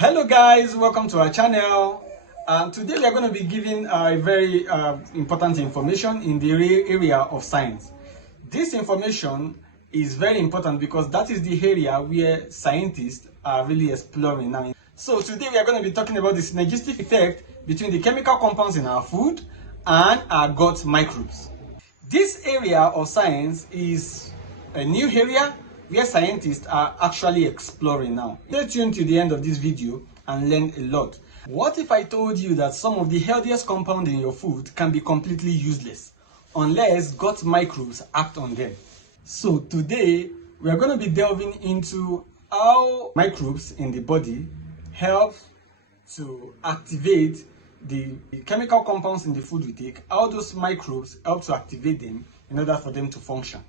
Hello guys, welcome to our channel. Today we are going to be giving a very important information in the area of science. This information is very important because that is the area where scientists are really exploring now. So today we are going to be talking about the synergistic effect between the chemical compounds in our food and our gut microbes. This area of science is a new area where scientists are actually exploring now. Stay tuned to the end of this video and learn a lot. What if I told you that some of the healthiest compounds in your food can be completely useless unless gut microbes act on them? So today we are going to be delving into how microbes in the body help to activate the chemical compounds in the food we take, how those microbes help to activate them in order for them to function.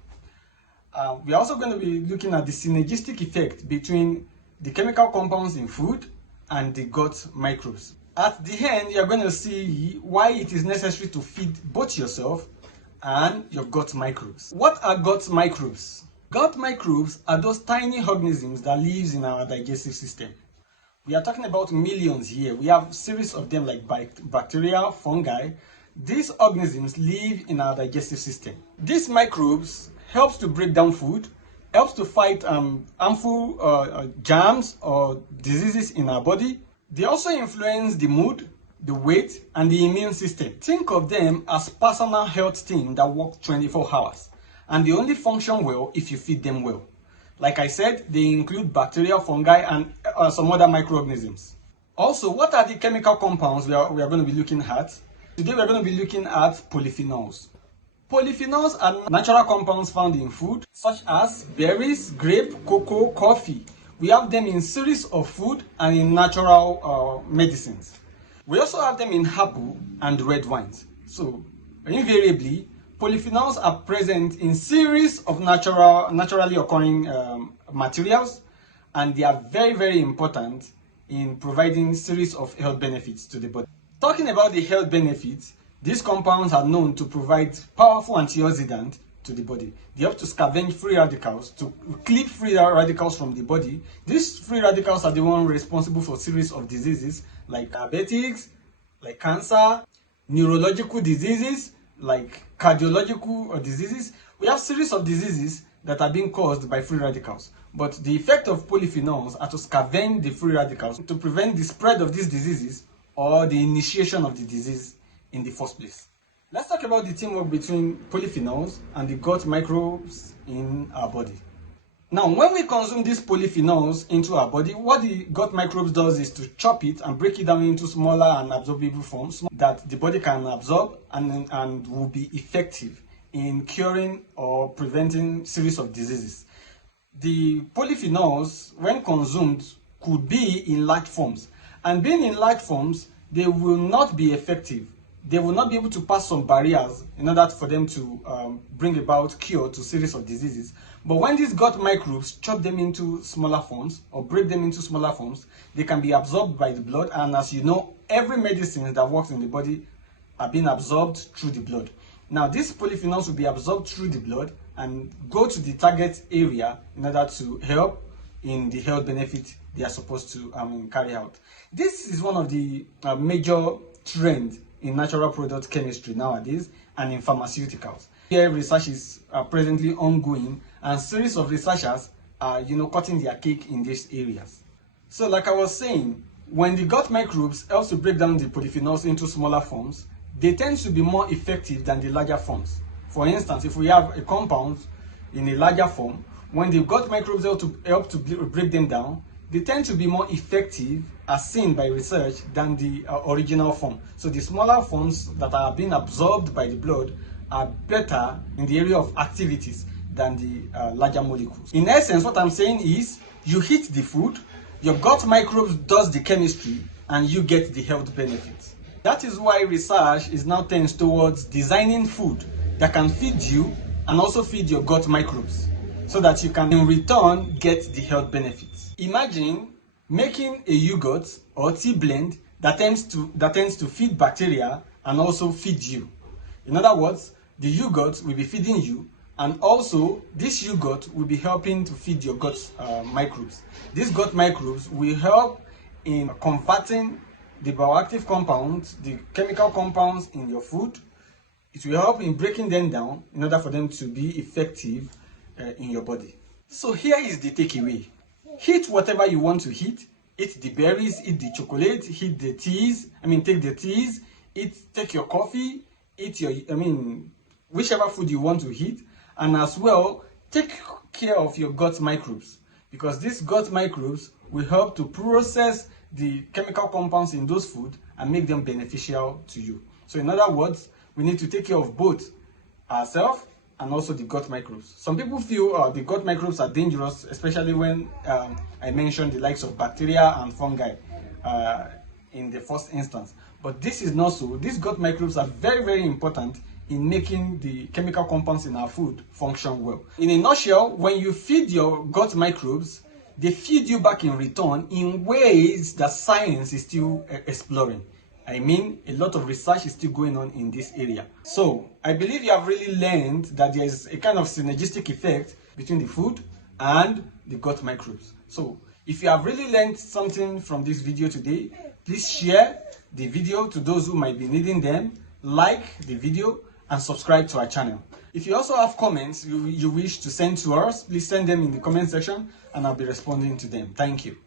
We are also going to be looking at the synergistic effect between the chemical compounds in food and the gut microbes. At the end, you are going to see why it is necessary to feed both yourself and your gut microbes. What are gut microbes? Gut microbes are those tiny organisms that live in our digestive system. We are talking about millions here. We have a series of them like bacteria, fungi. These organisms live in our digestive system. These microbes helps to break down food, helps to fight harmful germs or diseases in our body. They also influence the mood, the weight, and the immune system. Think of them as personal health team that work 24 hours, and they only function well if you feed them well. Like I said, they include bacteria, fungi, and some other microorganisms. Also, what are the chemical compounds we are going to be looking at? Today we are going to be looking at polyphenols. Polyphenols are natural compounds found in food such as berries, grape, cocoa, coffee. We have them in series of food and in natural medicines. We also have them in apple and red wines. So invariably, polyphenols are present in series of naturally occurring materials, and they are very, very important in providing series of health benefits to the body. Talking about the health benefits, these compounds are known to provide powerful antioxidants to the body. They help to scavenge free radicals, to clip free radicals from the body. These free radicals are the ones responsible for a series of diseases like diabetes, like cancer, neurological diseases, like cardiological diseases. We have a series of diseases that are being caused by free radicals. But the effect of polyphenols are to scavenge the free radicals to prevent the spread of these diseases or the initiation of the disease in the first place. Let's talk about the teamwork between polyphenols and the gut microbes in our body. Now, when we consume these polyphenols into our body, what the gut microbes does is to chop it and break it down into smaller and absorbable forms that the body can absorb and will be effective in curing or preventing series of diseases. The polyphenols, when consumed, could be in large forms, and being in large forms, they will not be effective. They will not be able to pass some barriers in order for them to bring about cure to series of diseases. But when these gut microbes chop them into smaller forms or break them into smaller forms, they can be absorbed by the blood. And as you know, every medicine that works in the body are being absorbed through the blood. Now, these polyphenols will be absorbed through the blood and go to the target area in order to help in the health benefit they are supposed to carry out. This is one of the major trends in natural product chemistry nowadays and in pharmaceuticals. Here research is presently ongoing, and series of researchers are cutting their cake in these areas. So like I was saying, when the gut microbes helps to break down the polyphenols into smaller forms, they tend to be more effective than the larger forms. For instance, if we have a compound in a larger form, when the gut microbes help to break them down, they tend to be more effective, as seen by research, than the original form. So the smaller forms that are being absorbed by the blood are better in the area of activities than the larger molecules. In essence, what I'm saying is, you eat the food, your gut microbes does the chemistry, and you get the health benefits. That is why research is now tends towards designing food that can feed you and also feed your gut microbes, so that you can in return get the health benefits. Imagine making a yogurt or tea blend that tends to feed bacteria and also feed you. In other words, the yogurt will be feeding you, and also this yogurt will be helping to feed your gut microbes. These gut microbes will help in converting the bioactive compounds, the chemical compounds in your food. It will help in breaking them down in order for them to be effective in your body. So here is the takeaway. Eat whatever you want to eat. Eat the berries, eat the chocolate, eat the teas. Take the teas, take your coffee, eat your, whichever food you want to eat. And as well, take care of your gut microbes, because these gut microbes will help to process the chemical compounds in those food and make them beneficial to you. So in other words, we need to take care of both ourselves and also the gut microbes. Some people feel the gut microbes are dangerous, especially when I mentioned the likes of bacteria and fungi in the first instance. But this is not so. These gut microbes are very, very important in making the chemical compounds in our food function well. In a nutshell, when you feed your gut microbes, they feed you back in return in ways that science is still exploring. A lot of research is still going on in this area. So I believe you have really learned that there is a kind of synergistic effect between the food and the gut microbes. So if you have really learned something from this video today, please share the video to those who might be needing them, like the video, and subscribe to our channel. If you also have comments you wish to send to us, please send them in the comment section and I'll be responding to them. Thank you.